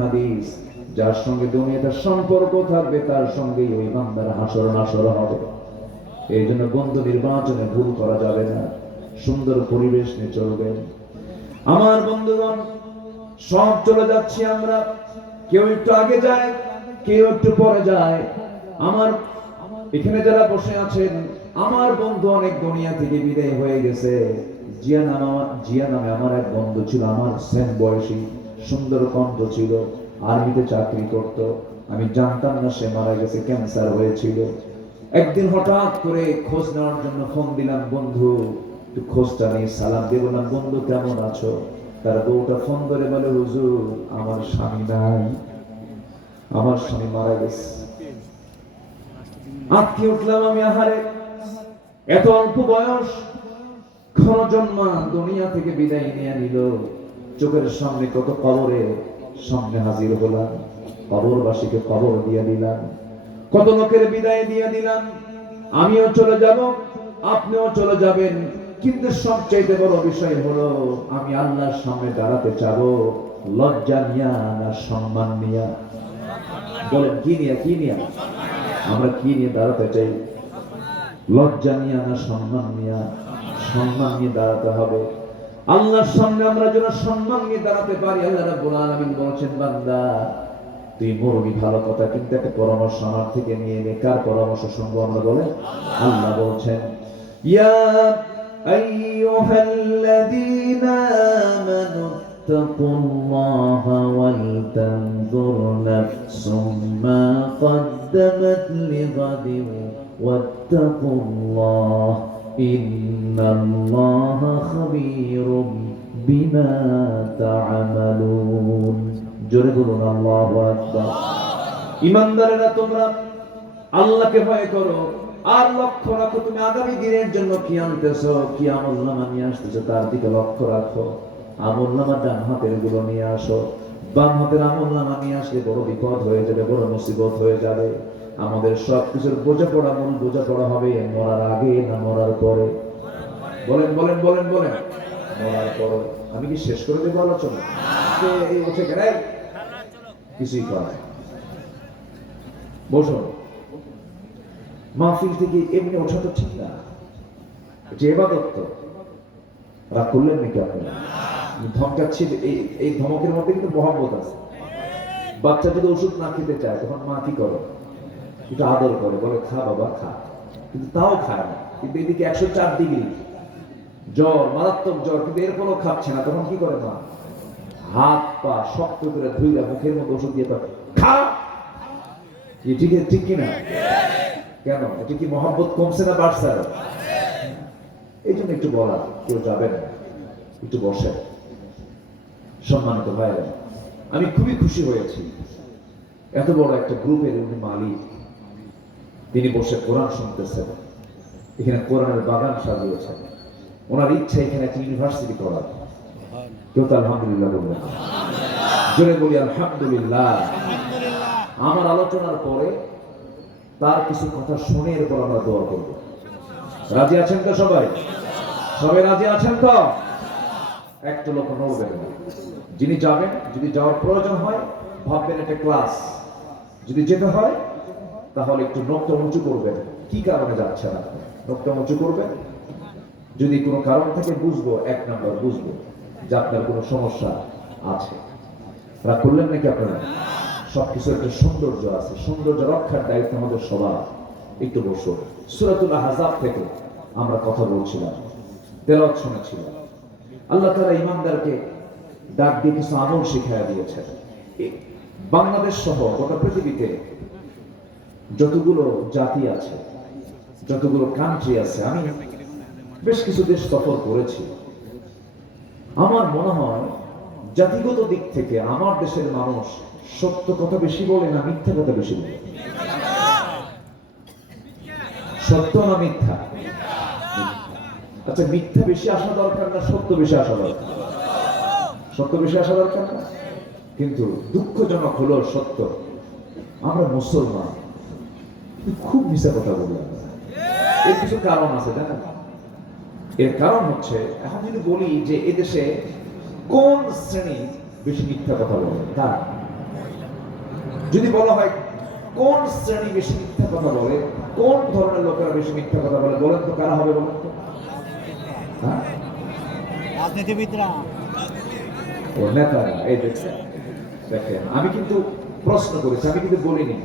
হাদিস, যার সঙ্গে দুনিয়াতে সম্পর্ক থাকবে তার সঙ্গেই ওই বান্দার হাসর নাসর হবে। এই জন্য বন্ধু নির্বাচনে ভুল করা যাবে না, সুন্দর পরিবেশ নিয়ে চলবেন। আমার বন্ধুগণ, সব চলে যাচ্ছি আমরা, কেউ একটু আগে যায়, কেউ একটু পরে যায়। আমার এখানে যারা বসে আছেন, আমার বন্ধু অনেক দুনিয়া থেকে বিদায় হয়ে গেছে। জিয়া নামে আমার এক বন্ধু ছিল, আমার সেম বয়সী, সুন্দর কণ্ঠ ছিল, আর্মিতে চাকরি করত। আমি জানতাম না সে মারা গেছে, ক্যান্সার হয়েছিল। একদিন হঠাৎ করে খোঁজ নেওয়ার জন্য ফোন দিলাম, বন্ধু একটু খোঁজটা নিয়ে সালাম দিয়ে বললাম, বন্ধু কেমন আছো? তার বউটা ফোন করে বলে, হুজুর আমার স্বামী নাই, আমার স্বামী মারা গেছে। আটকে উঠলাম আমি, আহারে এত অল্প বয়স, ক্ষণজন্মা দুনিয়া থেকে বিদায় নিয়ে নিল। চোখের সামনে কত কবরে সামনে হাজির হলাম, কবরবাসীকে কবর দিয়ে দিলাম, কত লোকের বিদায় দিয়ে দিলাম। আমিও চলে যাব, আপনিও চলে যাবেন, কিন্তু সবচেয়ে বড় বিষয় হলো আমি আল্লাহর সামনে দাঁড়াতে চাবো লজ্জা নিয়া না সম্মান নিয়া? বলেন কি নিয়া আমরা কি নিয়ে দাঁড়াতে চাই? লজ্জা নিয়া না সম্মান নিয়া? সম্মান নিয়ে দাঁড়াতে হবে। আল্লাহর সামনে আমরা যেন সম্মান নিয়ে দাঁড়াতে পারি। আল্লাহ রাব্বুল আলামিন বলেছেন, বান্দা তুই মরবি ভালো কথা, কিন্তু একটা পরামর্শ আমার থেকে নিয়ে নে। কার পরামর্শ শুনবো আমরা? বলেন আল্লাহ বলছেন, ইয়া আইয়ুহাল্লাযীনা আমানু ইত্তাকুল্লাহা ওয়াল তানজুর নাফসুম মা قدمت لغد واتقوا الله إن الله خبير بما تعملون। জোরে বলুন আল্লাহু আকবার। ঈমানদারেরা তোমরা আল্লাহকে ভয় করো, আর লক্ষ্য রাখো তুমি আগামী দিনের জন্য কি আনতেছো, কি আমলনামা নিয়ে আসতেছো, তার দিকে লক্ষ্য রাখো। আমলনামা ডান হাতের গুলো নিয়ে আসো, বাম হাতের আমলনামা নিয়ে আসলে বড় বিপদ হয়ে যাবে, বড় মুসিবত হয়ে যাবে। আমাদের সবকিছুর বোঝাপড়া, মূল বোঝাপড়া হবে মরার আগে না মরার পরে? বলেন বলেন বলেন বলেন মরার পরে। আমি কি শেষ করে দেবো আলোচনা? উঠে গেলে কিছুই করা, বসুন। মাহফিল থেকে এমনি ওঠা তো ঠিক না, যে ইবাদত তো। রাগ করলেন নাকি আপনারা? ধমকাচ্ছি, এই ধমকের মধ্যে কিন্তু মহব্বত আছে। বাচ্চা যদি ওষুধ না খেতে চায় তখন মা কি করে? একটু আদর করে, বলে খা বাবা খা, কিন্তু তাও খায় না। কিন্তু এদিকে 104 ডিগ্রি জ্বর, মারাত্মক জ্বর, কিন্তু এরপরও খাচ্ছে না। তখন কি করে মা? হাত পা শক্ত করে ধুইরা মুখের মধ্যে ওষুধ দিয়ে খা। ঠিক কিনা? কেন? এটা কি মহব্বত কমছে না বাড়ছে? এই জন্য একটু বলা, কেউ যাবেন না, একটু বসে। সম্মানিত ভাইরা, আমি খুবই খুশি হয়েছি, এত বড় একটা গ্রুপের উনি মালিক, তিনি বসে কোরআন শুনতেছেন, এখানে কোরআনের বাগান সাজিয়েছেন। ওনার ইচ্ছা এখানে একটা ইউনিভার্সিটি করার। কেউ তো আলহামদুলিল্লাহ বলবেন? জোরে বলি আলহামদুলিল্লাহ। আমার আলোচনার পরে তার কিছু কথা শুনে এরপর আমরা দোয়া করব। রাজি আছেন তো সবাই? সবাই রাজি আছেন তো? একটা লোক নড়বেন না। যিনি যাবেন, যদি যাওয়ার প্রয়োজন হয় ভাববেন একটা ক্লাস, যদি যেতে হয় তাহলে একটু নখটা উঁচু করবেন। কি কারণে যাচ্ছেন আপনি? নখটা উঁচু করবেন। যদি কোনো কারণ থাকে বুঝবো, 1 নাম্বার বুঝবো যে আপনার কোনো সমস্যা আছে। রাগ করলেন নাকি আপনারা? সবকিছু একটা সৌন্দর্য আছে, সৌন্দর্য রক্ষার দায়িত্ব আমাদের সবার। একটু বসো। সূরাতুল আহজাব থেকে আমরা কথা বলছিলাম, তেলাওয়াত শুনেছিলাম। আল্লাহ তাআলা ঈমানদারকে ডাক দিয়ে কিছু আমল শিখিয়ে দিয়েছেন। বাংলাদেশ সহ গোটা পৃথিবীতে যতগুলো জাতি আছে, যতগুলো কান্ট্রি আছে, আমি বেশ কিছু দেশ সফর করেছি। আমার মনে হয় জাতিগত দিক থেকে আমার দেশের মানুষ সত্য কথা বেশি বলে না মিথ্যা কথা বেশি বলে? সত্য না মিথ্যা? আচ্ছা, মিথ্যা বেশি আসা দরকার না সত্য বেশি আসা দরকার? সত্য বেশি আসা দরকার না? কিন্তু দুঃখজনক হলো সত্য, আমরা মুসলমান খুব মিথ্যা কথা বলি। এর কিছু কারণ আছে জানেন? এর কারণ হচ্ছে, এখন যদি বলি যে এদেশে কোন শ্রেণী বেশি মিথ্যা কথা বলে, তার যদি বলা হয় কোন শ্রেণী বেশি মিথ্যা কথা বলে, কোন ধরনের লোকেরা বেশি মিথ্যা কথা বলে, বলেন তো কারা হবে বলেন তো? হ্যাঁ, রাজনীতিবিদরা, ও নেতারা। এই দেখেন, আমি কিন্তু প্রশ্ন করেছি, আমি কিন্তু বলিনি।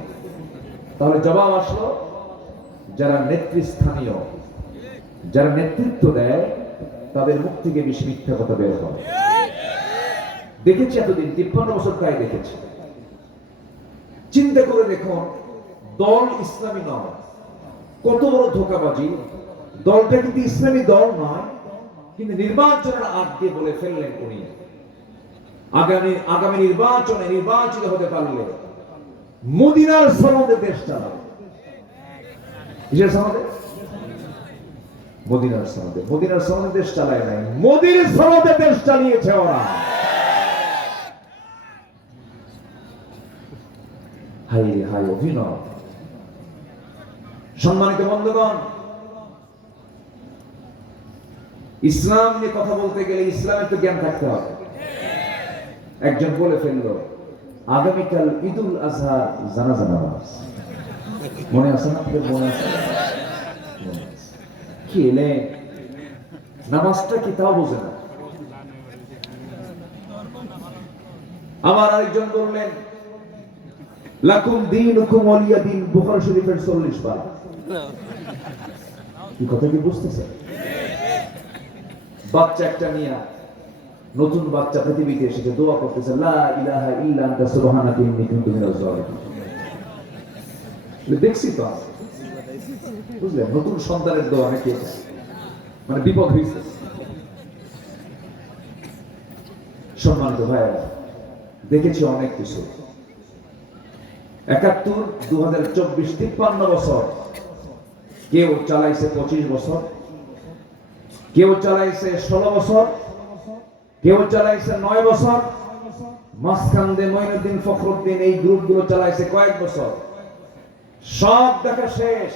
তাহলে জবাব আসলো যারা নেতৃস্থানীয়, যারা নেতৃত্ব দেয়, তাদের মুখ থেকে বেশি মিথ্যা কথা বের হয়। দেখেছি এতদিন, 53 বছর প্রায় দেখেছি। চিন্তা করে দেখুন, দল ইসলামী নয়, কত বড় ধোঁকাবাজি। দলটা কিন্তু ইসলামী দল নয়, কিন্তু নির্বাচনের আগ দিয়ে বলে ফেললেন উনি আগামী নির্বাচনে নির্বাচিত হতে পারলে মদিনার সনদে দেশ চালাবে। কিসের সনদে? মদিনার সনদে। মদিনার সনদে দেশ চালায় নাই, মোদির সনদে দেশ চালিয়েছে ওরা। হাই হাই অভিনয়। সম্মানিত বন্ধুগণ, ইসলাম নিয়ে কথা বলতে গেলে ইসলামের তো জ্ঞান থাকতে হবে। একজন বলে ফেললো আগামীকাল ঈদুল আজহা জানাজা নামাজ, মনে আছে না? মনে আছে? কি এলে নামাজটা কি তাও বোঝে না। আবার আরেকজন বললেন লাকুম দীনুকুম ওয়ালিয়া দীন, বুখারী শরীফের 40 বার। কি কথা কি বুঝতেছে? বাচ্চা একটা নিয়ে, নতুন বাচ্চা পৃথিবীতে এসেছে, দোয়া করতেছে লা ইলাহা ইল্লা আনতা সুবহানাকা ইন্নী কুনতু মিনাজ জালিমিন। দেখছি তো, বুঝলেন, নতুন সন্তানের দোয়া নাকি এটা? মানে বিপদ হয়েছে। সম্মানিত ভাইয়েরা, দেখেছি অনেক কিছু। 71, 2024, 53 বছর। কেউ চালাইছে 25 বছর, কেউ চালাইছে 16 বছর, কেউ চালাইছে 9 বছর। মাঝখান দিয়ে মঈনুদ্দিন, ফখরুদ্দিন, এই গ্রুপগুলো চালাইছে কয়েক বছর। সব দেখা শেষ।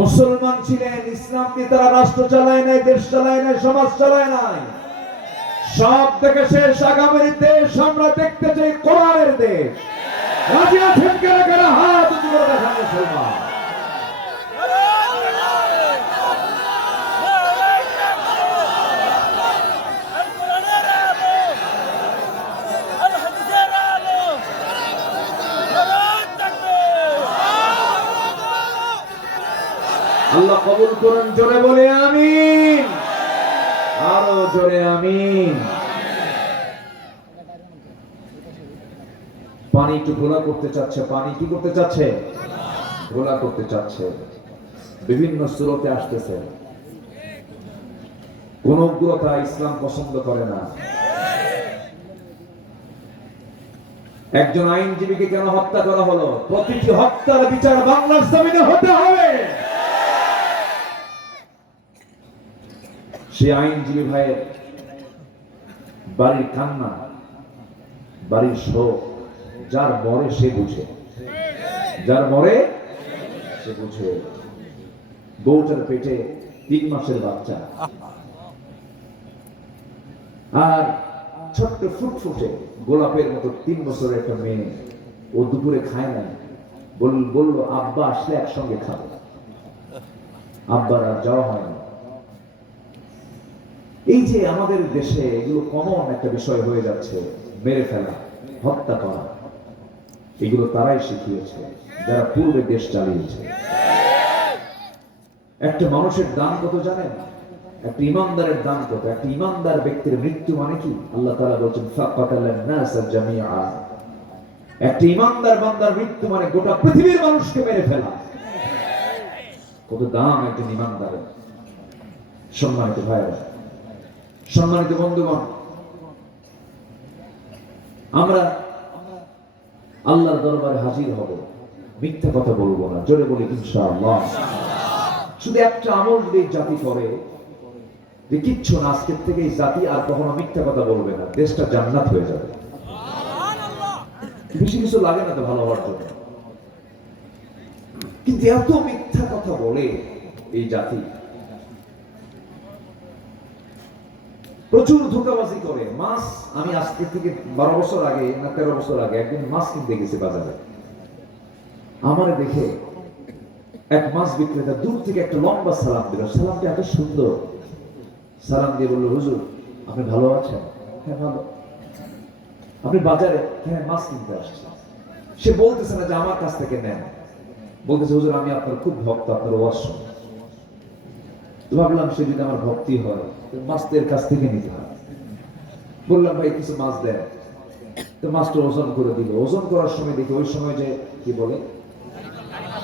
মুসলমান ছিলেন, ইসলাম দিয়ে তারা রাষ্ট্র চালায় নাই, দেশ চালায় নাই, সমাজ চালায় নাই। সব দেখা শেষ। আগামীর দেশ আমরা দেখতে চাই কোরআনের দেশ। রাজি আছেন কারা কারা? হাত তুলে দেখান মুসলমান। আল্লাহ কবুল করুন, জোরে বলে আমিন, আরো জোরে আমিন। পানি একটু ঘোলা করতে চাচ্ছে, পানি কি করতে চাচ্ছে? ঘোলা করতে চাচ্ছে। বিভিন্ন সুরতে আসতেছে। কোন উগ্রতা ইসলাম পছন্দ করে না। একজন আইনজীবীকে কেন হত্যা করা হলো? প্রতিটি হত্যার বিচার বাংলার জমিনে হতে হবে। সে আইনজীবী ভাইয়ের বাড়ির কান্না, বাড়ির শোক, যার মরে সে বুঝে, যার মরে সে বুঝে। বউটার পেটে 3 মাসের বাচ্চা, আর ছোট্ট ফুটফুটে গোলাপের মতো 3 বছরের একটা মেয়ে। ও দুপুরে খায় না, বললো আব্বা আসলে একসঙ্গে খাবে। আব্বার আর যাওয়া হয় না। এই যে আমাদের দেশে এগুলো কমন একটা বিষয় হয়ে যাচ্ছে, মেরে ফেলা, হত্যা করা। এগুলো তারাই শিখিয়েছে যারা পূর্বে দেশ চালিয়েছে। একটা মানুষের দাম কত জানেন? একটা ইমানদারের দাম কত? একটা ইমানদার ব্যক্তির মৃত্যু মানে কি? আল্লাহ তাআলা বলেছেন ফাকাতালান নাস জামিআ। একটা ইমানদার বান্দার মৃত্যু মানে গোটা পৃথিবীর মানুষকে মেরে ফেলা। কত দাম একজন ইমানদারের। সম্মানিত ভাইরা, সম্মানিত বন্ধুগণ, আমরা আল্লাহর দরবারে হাজির হব, মিথ্যা কথা বলবো না। জোরে বলি ইনশাআল্লাহ। শুধু একটা আমল যদি জাতি করে যে কিচ্ছু না, আজকের থেকে এই জাতি আর কখনো মিথ্যা কথা বলবে না, দেশটা জান্নাত হয়ে যাবে। বেশি কিছু লাগে না তো ভালো হওয়ার জন্য। কিন্তু এত মিথ্যা কথা বলে এই জাতি। প্রচুর ধোঁকাবাজি করে। মাছ, আমি আজকে থেকে 12 বছর আগে না 13 বছর আগে একদিন মাছ কিনতে গেছি বাজারে। আমারে দেখে এক মাছ বিক্রেতা দূর থেকে একটা লম্বা সালাম দিল। সালামটা এত সুন্দর, সালাম দিয়ে বললো, হুজুর আপনি ভালো আছেন? হ্যাঁ ভালো। আপনি বাজারে? হ্যাঁ মাছ কিনতে আসছেন। সে বলতেছে না যে আমার কাছ থেকে নেন, বলতেছে হুজুর আমি আপনার খুব ভক্ত, আপনার ওয়াজ শুনি। তো ভাবলাম সে যদি আমার ভক্তি হয় মাছদের কাছ থেকে নিতে হয়। বললাম ভাই কিছু মাছ দেন। তো মাছটা ওজন করে দিল। ওজন করার সময় দেখি ওই সময় যে কি বলে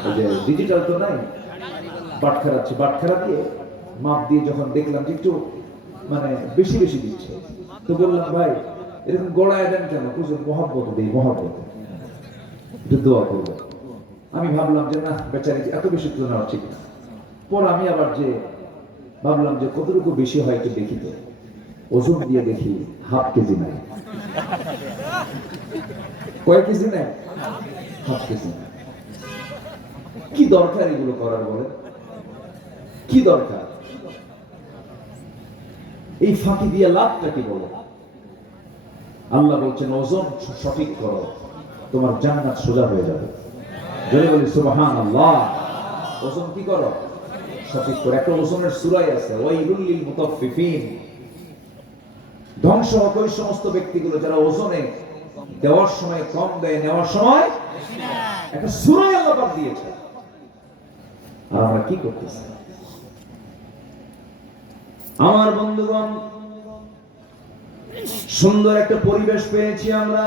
ওই যে ডিজিটাল তো নাই, বাটখারা দিয়ে মাপ দিয়ে যখন দেখলাম যে একটু মানে বেশি বেশি দিচ্ছে, তো বললাম ভাই এরকম গড়ায় দেন কেন? হুজুর মহব্বত দিই, মহব্বত, একটু দোয়া করবো। আমি ভাবলাম যে না বেচারি এত বেশি তো নেওয়া ঠিক না। পর আমি আবার যে ভাবলাম যে কতটুকু বেশি হয় একটু দেখি, তো ওজন দিয়ে দেখি হাফ কেজি নেয়। কয়েক কেজি নেয়? হাফ কেজি নেয়। কি দরকার এগুলো করার? বলে কি দরকার? এই ফাঁকি দিয়ে লাভটা কি? বলে আল্লাহ বলছেন ওজন সঠিক করো, তোমার জান্নাত সোজা হয়ে যাবে। যদি বলি সুবহানাল্লাহ। ওজন কি করো? সঠিক করো। একটা ওজনের সূরাই আছে, ওয়াইলুল লিল মুতাফফিফিন। ধ্বংস হোক ওই সমস্ত ব্যক্তিগুলো যারা ওজনে দেওয়ার সময় কম দেয়, নেওয়ার সময় একটা সূরাই আল্লাহ পাক দিয়েছে। আর আমরা কি করতেছি? আমার বন্ধুগণ, সুন্দর একটা পরিবেশ পেয়েছি আমরা,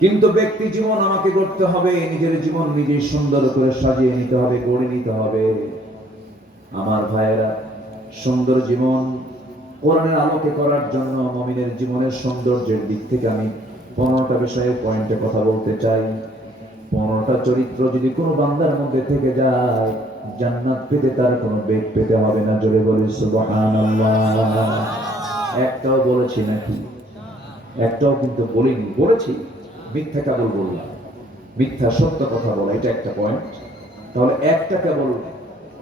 কিন্তু ব্যক্তি জীবন আমাকে করতে হবে। নিজের জীবন নিজে সুন্দর করে সাজিয়ে নিতে হবে, গড়ে নিতে হবে। আমার ভাইয়েরা, সুন্দর জীবন কোরআনের আলোকে করার জন্য মুমিনের জীবনের সৌন্দর্যের দিক থেকে আমি 15টা বিষয়ে পয়েন্টে কথা বলতে চাই। 15টা চরিত্র যদি কোনো বান্দার মধ্যে থেকে যায়, জান্নাত পেতে তার কোনো বেগ পেতে হবে না। জোরে বলি সুবহানাল্লাহ। একটাও বলেছি নাকি? একটাও কিন্তু বলিনি। বলেছি মিথ্যা কেবল বললাম, মিথ্যা সত্য কথা বলা, এটা একটা পয়েন্ট। তাহলে একটা কেবল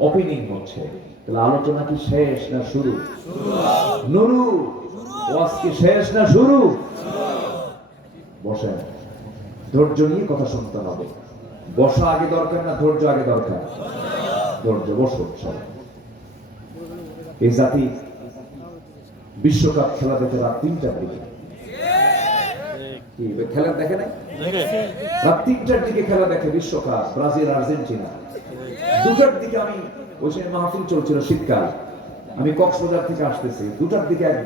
ওপিনিয়ন হচ্ছে। তাহলে আলোচনা কি শেষ না শুরু? নুরু ওয়াজ কি শেষ না শুরু? বসেন, ধৈর্য নিয়ে কথা শুনতে হবে। বসা আগে দরকার না ধৈর্য আগে দরকার? ধৈর্য। বসো সবাই। এই জাতি বিশ্বকাপ খেলা দেখে রাত 3টার দিকে, কি খেলা দেখে নাই? রাত 3টার দিকে খেলা দেখে বিশ্বকাপ, ব্রাজিল আর্জেন্টিনা। 2টার দিকে আমি ওই সময় মাহফিল চলছিল, শীতকাল, আমি কক্সবাজার থেকে আসতেছি। 2টার দিকে এক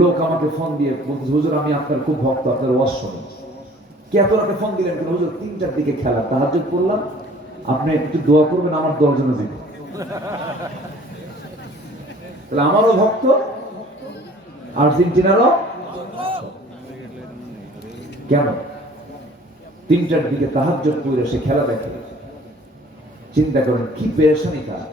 লোক আমাকে ফোন দিয়ে বলতেছে, হুজুর আমি আপনার খুব ভক্ত, আপনার ওয়াজ শুনি। কে এত রাতে ফোন দিলেন? হুজুর 3টার দিকে খেলা, তাহাজ্জুদ পড়লাম, আপনি একটু দোয়া করবেন আমার দল যেন জিতে। তাহলে আমারও ভক্ত, আর্জেন্টিনারও। কেন 3টার দিকে তাহাজ্জুদ পড়ে সে খেলা দেখে? চিন্তা করেন কি পেরেশানি তার।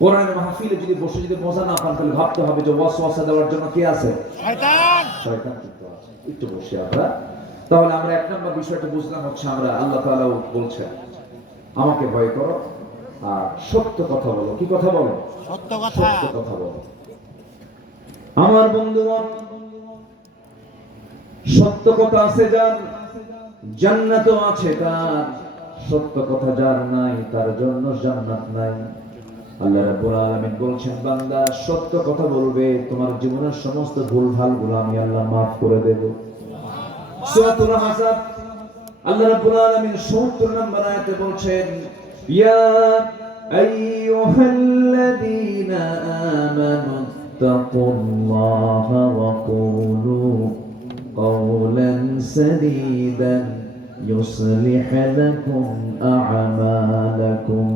কোরআনের মাহফিলে যদি বসে যদি মজা না পান, তাহলে ভাবতে হবে যে ওয়াসওয়াসা দেওয়ার জন্য কে আছে? শয়তান। শয়তান কিন্তু আছে। একটু বসে আমরা, তাহলে আমরা 1 নম্বর বিষয়টা বুঝলাম হচ্ছে, আমরা আল্লাহ তাআলা বলছেন আমাকে ভয় করো আর সত্য কথা বলো। কি কথা বলো? সত্য কথা। সত্য কথা বলো। আমার বন্ধুগণ, সত্য কথা আছে যার, জান্নাতও আছে তার। সত্য কথা যার নাই, তার জন্য জান্নাত নাই। আল্লাহ রাব্বুল আলামিন বলছেন, বান্দা সত্য কথা বলবে, তোমার জীবনের সমস্ত ভুলভালগুলো আমি আল্লাহ মাফ করে দেব। সূরাতুল আহজাব আল্লাহ রাব্বুল আলামিন ৭০ নম্বর আয়াতে বলছেন, ইয়া আইয়ুহাল্লাযীনা আমানু তাকুল্লাহা ওয়া কুলু قولا سديدا يصلح لكم أعمالكم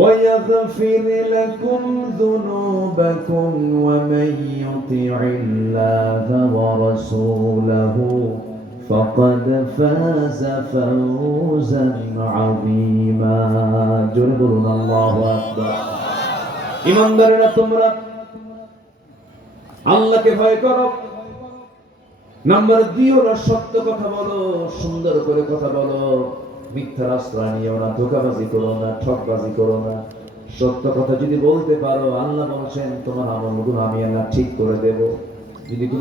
ويغفر لكم ذنوبكم ومن يطع الله ورسوله فقد فاز فوزا عظيما. جربنا الله أكبر. ইমানদারেরা তোমরা আল্লাহকে ভয় করো। নাম্বার 2 হলো সত্য কথা বলো, সুন্দর করে কথা বলো। মিথ্যার আশ্রয় নিও না, ধোঁকাবাজি করো না, ঠকবাজি করো না। সত্য কথা যদি বলতে পারো, আল্লাহ বলছেন তোমার আমলগুলো আমি আল্লাহ ঠিক করে দেব। যদি কোনো